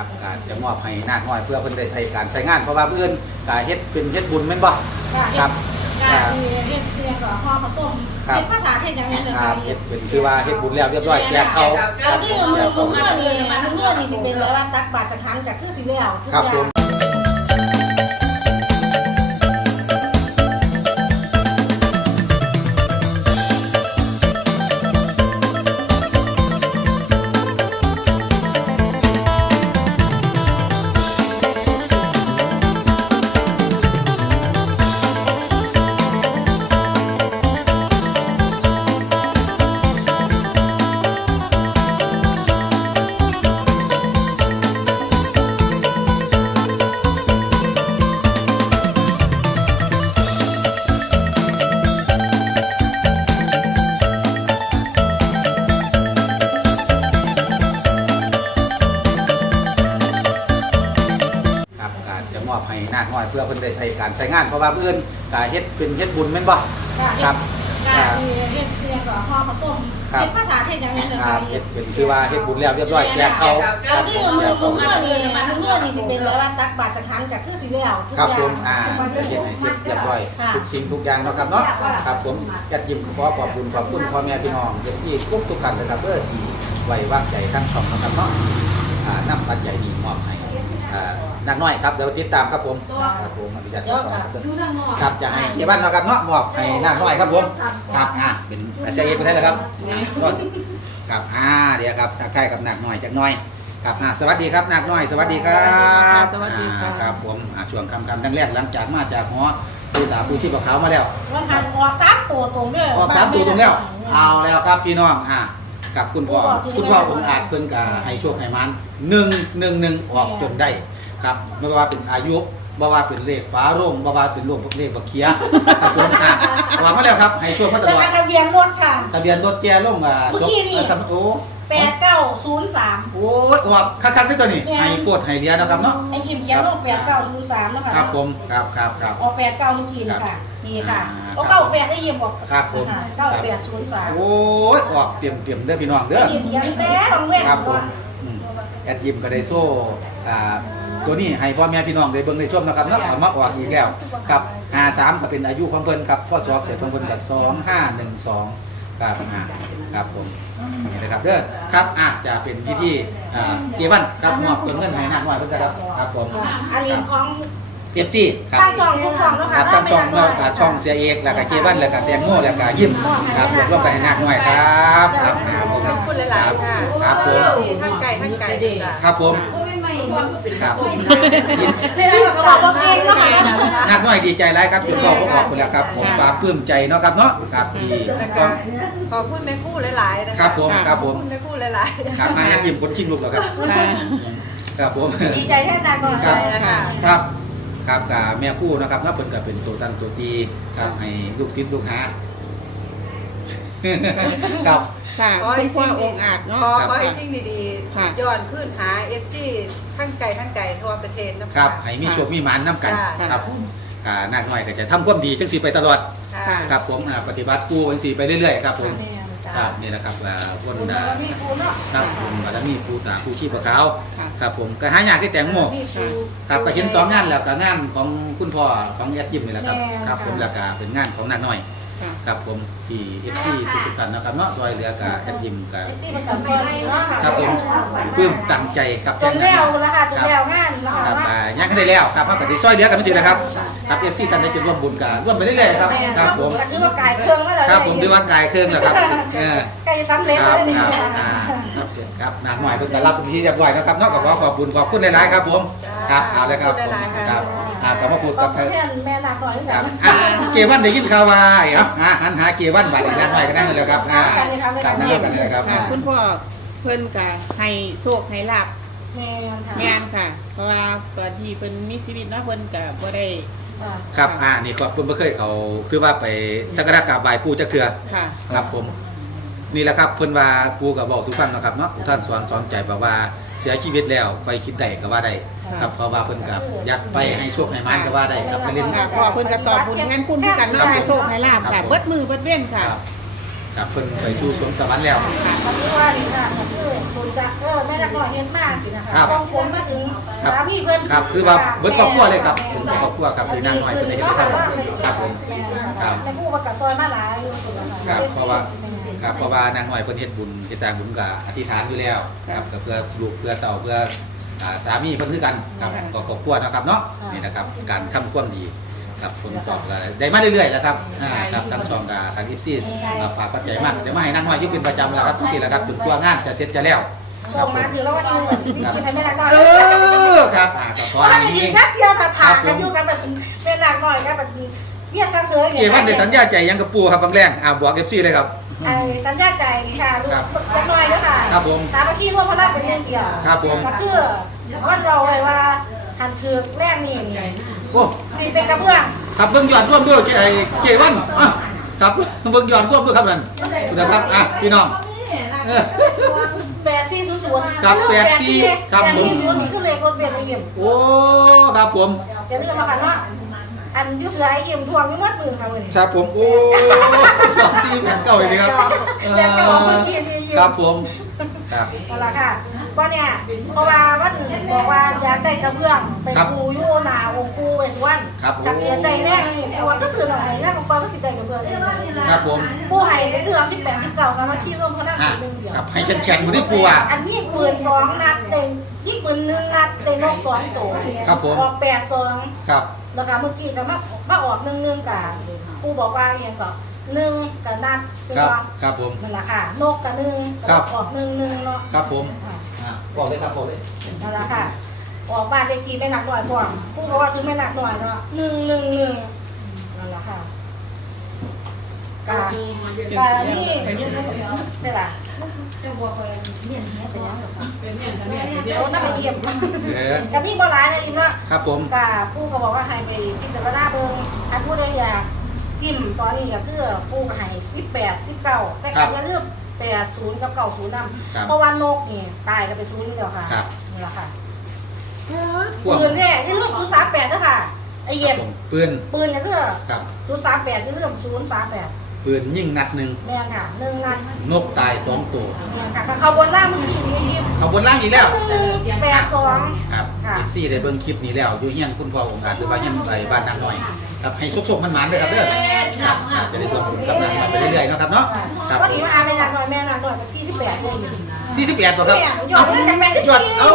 ครับการจะมอบให้นาคน้อยเพื่อเพิ่นได้ใช้การใช้งาน เพราะว่าเพื่อนกาเฮ็ดเป็นเฮ็ดบุญแม่นบ่ครับการเฮ็ดเรียกว่าห่อข้าวต้มครับ เฮ็ดภาษาไทยอย่างนั้นเลยครับเฮ็ดเป็นคือว่าเฮ็ดบุญแล้วเรียบร้อยแจกเขาคแล้รัวบคือผมมืแจอกเขาเมื่อนี่เมื่อนี่สิเป็นเลยว่าตักบาตรจะคันกับคือสิแล้วทุกครับอผย่าง ม มอบให้นาคน้อยเพื่อเพิ่นได้ใช้การใช้งานเพราะว่าเพื่อนกาเฮ็ดเป็นเฮ็ดบุญแม่นบ่ครับการเฮ็ดเรียกว่าห่อข้าวต้มครับเฮ็ดภาษาไทยอย่างนั้นเลยครับเฮ็ดเป็นคือว่าเฮ็ดบุญแล้วเรียบร้อยแจกเขาคแล้วรับคืผอมมืแจอกเขาเมื่อนี่เมื่อนี่สิเป็นเลยว่าตักบาตรจะคันกับคือสิแล้วทุกครับอผย่างมอ่าจะเฮ็ดให้เสร็จเรียบร้อยค่ะทุกสิ่งทุกอย่างเนาะครับเนาะครับผมแอดยิมขอขอบคุณขอบคุณพ่อแม่พี่น้องเด็กที่ทุกทุกๆท่านนะครับเพื่อที่ไว้วางใจทั้งสองนะครับเนาะอ่านำปัจจัยนี้มอบให้อ่า นักน้อยครับเดี๋ยวติดตามครับผมครับผมอนุญาตเดี๋ยวต่อกัครับบอยู่ทางนอกครับจะให้เยาวันเนาะครับเนาะมอบให้นักน้อยครับผมครับอ่าเป็นเสียเอกไปได้แล้วครับอ่าครับอ่าเดี๋ยวครับทักทายกับนักน้อยจักหน้อยครับอ่าสวัสดีครับนักน้อย สวัสดีครับสวัสดีค่ะอ่าครับผมอ่าช่วงคำคำทั้งแรกหลังจากมาจากหอปูตาปูชีพขาวมาแล้ววันหันออกสามตัวตรงเด้อออกสามตัวตรงแล้วเอาแล้วครับพี่น้องอ่ากับคุณพ่อคุณพ่อที่คุณพ่อได้ผมอาจเพิ่นกับให้โชคให้มันหนึ่งหนึ่งหนึ่งออกจนได้ ครับไม่ว่าเป็นอายุบ่ว่าเป็นเลขฟ้าโร่งบ่ว่าเป็นโรคเลขบักเคียครับผมอะวางมาแล้วครับให้โชคมาตแล้วลอดก็ทะเบียนรถค่ะ ทะเบียนรถแจ้ลงอ่าเมื่อกี้นี่ศพอ่าโอ้แปดเก้าศูนย์สาม โอ้ยออกคักๆได้ตัวนี้แม่น ให้โปวดให้เดียนะครับเนาะไอ้คิมเขียนลงแปดเก้าศูนย์สามแล้วค่ะครับผมครับครับครับ ออกแปดเก้าเมื่อกี้นี่ค่ะ นี่ค่ะอ่าโอ้เก้าแปดได้ยิมบอกครับผม เก้าแปดศูนย์สามโอ้ยออกเตรียมเตรียมๆเด้อพี่น้องเด้ไอ้อคิมเขียนแต่บางเวทครับผม ว่าอืมแอดยิมก็ได้โซ่อ่า ตัวนี้ให้พ่อแม่พี่น้องได้เบิ่งได้ชมนะครับเนาะเอามาออกอีกแล้วครับ53ก็เป็นอายุของเพิ่นครับพ่อสอบเกิดของเพิ่นกับ2512ครับอ่าครับผมนี่นะครับเด้อครับอะจะเป็นพิธีอ่าเกวันครับมอบต้นเงินให้นางน้อยเพิ่นนะครับครับผมอันนี้ของเอฟซีครับตั้งช่องทุกช่องแล้วคค่ะรับตั้งช่องแล้วก็ช่องเสียเอกแล้วก็เกวันแล้วก็แตงโมแล้วก็ยิ้มครับผมร่วมกันให้นางน้อยครับครับครับผมขอบคุณหลายๆค่ะครับผมสี่ทั้งไก่ทั้งไก่ดีจ้ะ ครับผม ครับไม่ได้ก็บอกว่าเก่งแล้วค่ะนักน้อยดีใจร้ายครับจุดบอกพวกออกไปแล้วครับ ผมปลาปลื้มใจเนาะครับเนาะครับที่แล้วก็ก็ขอบคุณแม่คู่หลายๆนะคะครับผมครับผมขอบคุณแม่คู่หลายๆครับมาแอดยิ้มคนชิงลูกแล้วครับครับผมดีใจแท้จังก่อนครับนะคะครับครับกับแม่คู่นะครับน่าเป็นกับเป็นตัวตั้งตัวตีครับให้ลูกศิษย์ลูกหาครับ ค่ะขอคุให้ณพ่อสิ่งอดีงอาจเนาะขอครับขอให้สิ่งดีค่ะๆย้อนขึ้นหา FC ทั้งไก่ทั้งไก่ทั่วประเทศนะะ ครับให้มีโชคมีหมานน้ำกันค่ะ ครับผมอ่านักน้อยก็จะทำความดีจังสีไปตลอดค่ะ ครับผมอ่าปฏิบัติกู้จังสีไปเรื่อยๆครับผมแม่จ้ะครับนี่แหละครับอ่าวนคุณดาก็มีครูเนาะครับผมบารมีปูตาปูชีพขาวค่ะ ครับผมก็หายากที่แตงโมมีครูครับก็เห็นสองงานแล้วก็งานของคุณพ่อของแอดยิมนี่แหละครับแม่นครับผมค่ะแล้วก็เป็นงานของนักน้อย ค่ะครับผมที่เอฟซีทุกๆท่านนะครับเนาะซอยเหลือกับแอดยิมกับ ที่มันกับซอยเนาะค่ะครับผม ปลื้มตั้งใจกับจนแล้วแล้วค่ะจนแล้วงานแล้วคค่ะรับว่าอ่ายังไม่ได้แล้วครับมันก็สิซอยเหลือกันไม่สินะครับครับเอฟซีท่านได้จะร่วมบุญกันร่วมไปเรื่อยๆครับครับผมก็ถือว่าไก่เครื่องมาแล้วครับผมด้วยว่ากายเครื่องแล้วครับเออไก่สำเร็จคแล้รัวบนี่ครับค่ะอ่าครับครับนางหน่อยเพิ่งจะรับเป็นที่เรียบร้อยนะครับเนอกจากขอขอบคุณขอบคุณหลายๆครับผมครับเอาเลยครับผมครับ อ่ากลับมาพูดขอกับบคุณแทนแม่นักหน่อยคกัรันบอ่าเกวันได้ยินข่าวว่าไอ้ครับอ่าหันหาเกวันบาดอีกนางหน่อยก็ได้เลยครับอ่าครับนั่งกันเลยครับค่ะคุณพ่อเพิ่นก็ให้โชคให้ลาบแม่ค่ะงานค่ะ เพราะว่าตอนที่เพิ่นมีชีวิตเนาะเพิ่นก็บ่ได้ครับอ่านี่ก็เพิ่นบ่เคยเขาคือว่าไปสักการะกราบไหว้ปู่จักเทื่อค่ะ ครับผม นี่แหละครับเพิ่นว่าปู่ก็บอกทุกท่านนะครับเนาะทุกท่านสอนสอนใจแบบว่า เสียชีวิตแล้วค่อยคิดได้ก็ว่าได้ครับเพราะว่าเพิ่นก็อยากไปให้โชคให้มานก็ว่าได้ครับไปเล่น ค่ะพ่อเพิ่นก็ตอบบุญแทนคุณคือกันเนาะให้โชคให้ลาบค่ะเบิดมือเบิดเว้นค่ะ ครับ คครับเพิ่นไปสู่สวงสวรรค์แล้วก็คือว่านี่ค่ะก็คือคุณจะเออแม่นักหน่อยเฮ็ดมากสินะคะครับส่งผมมาถึงครับสามีเพิ่นครับคือว่าเบิดครอบครัวเลยครับเบิดครอบครัวครับที่นั่งหน่อยเป็นในเฮ็ดครับครับผมครับในผู้ประกาศซอยมาหลายอยู่คุณนะคะครับเพราะว่าครับเพราะว่านางน้อยเพิ่นเฮ็ดบุญเฮ็ดสร้างบุญก็อธิษฐานอยู่แล้วครับก็เพื่อลูกเพื่อเต่าเพื่ออ่าสามีเพิ่นคือกันครับก็ครอบครัวเนาะครับเนาะนี่นะครับการทำความดี ครับผลตอบก็ได้มาเรื่อยๆแล้วครับอ่าครับทั้งสองกับทางอีฟซี่ฝากปัจจัยมากเดี๋ยวมาให้นางน้อยอยู่เป็นประจำแล้วครับทุกทีแล้วครับถึงตัวงานจะเสร็จจะแล้วคส่รับงผมมาถือแล้วว่าอยู่ที่ให้แม่นักหน่อยเออครับอ่าก็ขเพอราะว่าให้ในมีทีมชักเพียวถ้าถามกันอยู่กันแบบเป็นนักหน่อยกันแบบเบี้ยซักเสือเกวันได้สัญญาใจยังกับปู่ครับบางแรงอ่าบอก FC เลยครับไอ้สัญญาใจนี่ค่ะลูกครับจักหน่อยเด้อค่ะครับผมสามัคคีร่วมพลังเป็นเรื่องเดียวครับผมก็คือวันเราเลยว่าหันถือแรกนี่นี่ โอ้สิเป็นกระเบื้องครับเบิ่งยอดร่วมด้วยเกไอ้เกวันอะครับเบิ่งยอดร่วมด้วยครับนั่นนะครับอะพี่น้องเออแปดสี่ศูนย์ศูนย์ครับ84ครับแปดผมสี่ศูนย์นี่คือเลขรถเบียดไอเยี่ยมโอ้ครับผมอย่าลืมมาค่ะเนาะอันอยูเสือไอเยี่ยมทวงไม่มัดมือค่ะเว้ยครับผมโอ้สองที่แผ่นเก่าเลยดีครับแม่ก็บอกเมื่อกี้นี่เยี่ยครับมผมครับเอาละค่ะ ว่าเนี่ย เพราะว่าวันบอกว่าอยากได้กระเบื้องไปครับปูอยู่หนาองค์ปูเวสสุวรรณครับผม จากเรียนใจแรกนี่เพราะว่าก็ซื้อหน่อยแรกลงไปว่าสิได้กระเบื้องได้ไหมครับผมปูไห้ไปซื้อเอาสิบแปดสิบเก้าสามัคคีร่วมพลังอะเป็นหนึ่งเดียวครับให้แข็งๆมาที่ปู่อะ อันนี้ปืนสองนัดเต็งยี่ปืนหนึ่งนัดเต็งนกสองตัวครับผม ออกแปดสอง ครับแล้วก็เมื่อกี้ก็มามาออกหนึ่งหนึ่งกับปูบอกว่าอย่างก็หนึ่งกับนัดเป็นครับว่าครับผม นั่นแหละค่ะนกกับหนึ่งครับ ออกหนึ่งหนึ่งเนาะครับผม อะอะ บอกเลยครับบอกเลยนั่นแหละค่ะ ออกบ้านเลขที่ไม่หนักหน่อยพวกปูบอกว่าถึงไม่หนักหน่อยเนาะหนึ่งหนึ่งหนึ่งนั่นแหละค่ะกากานี่นี่แหละโอ้น่าไปเยี่ยมเออกับพี่บอลายนะยิ้มเนาะครับผมกาผู้ก็บอกว่าให้ไปพิจารณาเบิ่งอันผู้ใดอยากจิ้มตอนนี้ก็คือผู้ก็ให้สิบแปดสิบเก้าแต่การจะเลือก แปดศูนย์กับเก้าศูนย์นครับำเพราะว่านกนี่ตายก็เป็นศูนย์นี่เดียวค่ะครับนี่แหละค่ะพวก ปืนเนี่ยที่เลือกศูนย์สามแปดนะค่ะไอเยี่ยมครับผมปืนปืนเนี่ยคือครับศูนย์สามแปดที่เลือกศูนย์สามแปด ปืนยิ่งนัดหนึ่งแม่นค่ะหนึ่งนัดนกตายสองตัวเนี่ยค่ะก็เขาบนล่างเมื่อกี้นี่ยิ้มเขาบนล่างอีกแล้วหนึ่งแปดสอง ครับค่ะเอฟซีได้เบิ่งคลิปนี้แล้วอยู่เฮียนคุณพ่อองค์การหรือว่าเฮียนไปบ้านนางน้อยครับให้สุกๆมันๆเด้อครับเด้อครับอาจจะได้ร่วมบุญกับนางน้อยไปเรื่อยๆเนาะครับเนาะครับก็ดีมาอาไปนานหน่อยแม่นานหน่อยก็สี่สิบแปดเลยอยู่สี่สิบแปดบ่ครับแม่ยอดเงินจาก84ยอดเอ้า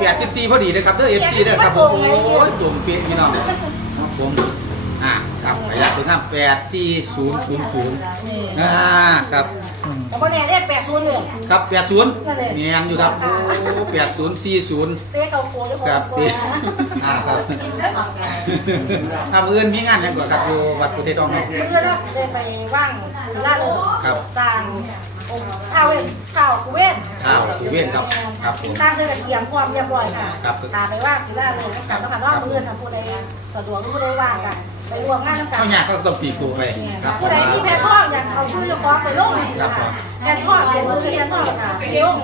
แปดสิบสี่พอดีเลยครับเด้อเอฟซีเด้อครับผมโอ้ยจุ่มเปี๊ยะพี่น้องครับผม อ่าครับไปละตัวน้ำแปดสี่ศูนย์ศูนย์ศูนย์อ่าครับอืมแต่พอเนี่ยได้แปดศูนย์เลยครับแปดศูนย์นั่นเลยเนียนอยู่ครับโอ้แปดศูนย์สี่ศูนย์เต้เขาโคด้วยครับโคปีอ่าครับทำเอื่นมีงานหยังก่อนครับอยู่วัดพุทธทองเนาะเมื่อเราได้ไปว่างศิลาเลยครับ สร้างองค์ท้าวเวนท้าวกุเวนข้าวกูเวียนครับครับผมสร้างเสร็จเตรียมความเรียบร้อยค่ะครับพาไปว่างศิลาเลยนะครับแล้วค่ะว่ามือทำผู้ใดสะดวกหรือผู้ใดว่างกัน ไปรวมงานน้ำกันข้าวหยาก็ต้องปีกตัวไปครับผู้ใดที่แพทย์ทองอยากเอาชื่อเจ้าของไปลงนี่นะคะแพทย์ทองเขียนชื่อแพทย์ทองค่ะไปลง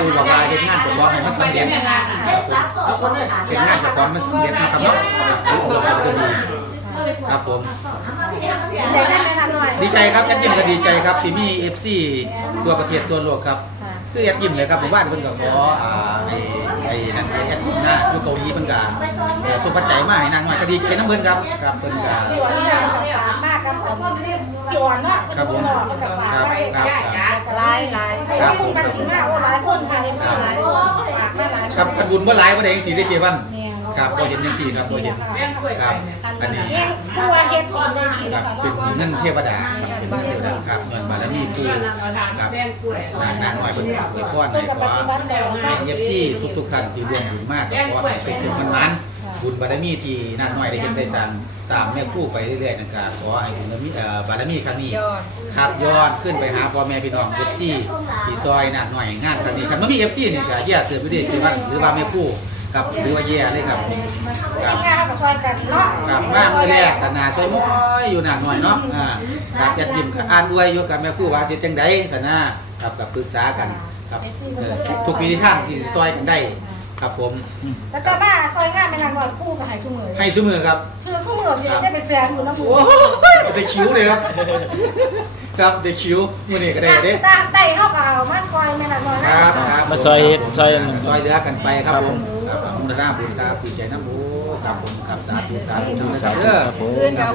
คือบอกว่าเฮ็ดงานตัวบอให้มันสำเร็จครับผมเฮ็ดงานตัวบอมันสำเร็จนะครับเนาะครับผมก็ดีครับผมแต่ได้ไม่นานหน่อยดีใจครับแอดยิมก็ดีใจครับที่มี FC ตัวประเทศตัวโลกครับค่ะคือแอดยิมเลยครับผมว่าเพิ่นก็ขออ่าไอ้ไอ้นั่นไอ้แอดหน้าอยู่เกาหลีเพิ่นก็เอ่อสมปัจจัยมาให้นางน้อยก็ดีใจนํเพิ่นครับครับเพิ่นก็พี่อ่อนนี่มันกับฝากมากกับพี่อ่อนเนาะครับผมพี่อ่อนมันกับฝากมากเลยครับครับหลายหลายเพราะว่าคุณกันถึงมากโอ้หลายคนค่ะเอ็มซีหลายคนฝากมาหลายครับคันบุญบ่หลายบ่ได้จังซี่ได้เจวันครับบ่เห็นจังซี่ครับบ่เห็นครับอันนี้ ผู้ว่าเฮ็ดดีได้ดีคนะรับคะเป็นเงินเทวดาครับเป็นเงินเทวดาครับเงิน ปู่ครับนางนางน้อยเพิ่นก็อวยพรเพิ่ให้นกับขปอฏิบัติแต่ว่าให้เอฟซีทุกๆท่านที่ร่วมบุญมากก็ขอให้สุขๆมันๆบุญบารมีที่นางน้อยได้เห็นได้สร้างตามแม่ครู่ไปเรื่อยๆนั่นก็ขอให้บุญบารมีเอ่อบารมีครั้งนี้ยอดครับย้อนขึ้นไปหาพ่อแม่พี่น้องเอฟซีที่ซอยนางน้อยงานครั้งนี้คันบ่มีเอฟซีนี่ก็แย่เตือนไปเรื่อยคือว่าหรือว่าแม่ครู่ ครับหรือว่าแย่เลยครับครับงานเขาก็ช่วยกันเนาะครับมาเมื่อแรกกันนาช่วยม้อยอยู่นานหน่อยเนาะอ่าครับยัดยิ้มกับอ่านอวยอยู่กับแม่ครู่ว่าสิจังได๋ซะนะครับกับปรึกษากันครับเออทุกวิธีทางที่ซอยกันได้ครับผมอืมแล้วก็มาช่วยงานไม่นานก่อนผู้ก็ให้ซุมื้อให้ซุมือครับ คือซุมื้อที่ได้เป็นแสนอยู่นะผู้โอ้ยมันจะคิ้วเลยครับ ครับเด็กคิวมื้อนี้ก็ได้เด้ ตาไต่เข้ากับเอามาคอยแม่นางน้อยคนะรับครับมาซอยเฮ็ดซอยซอยเหลือกันไปครับผมครับอ นุโมทนาบุญครับดีใจน้ำบุครับผมครับสาธุสาธุสาธุเด้อครับผมเพื่อนเดี๋ยว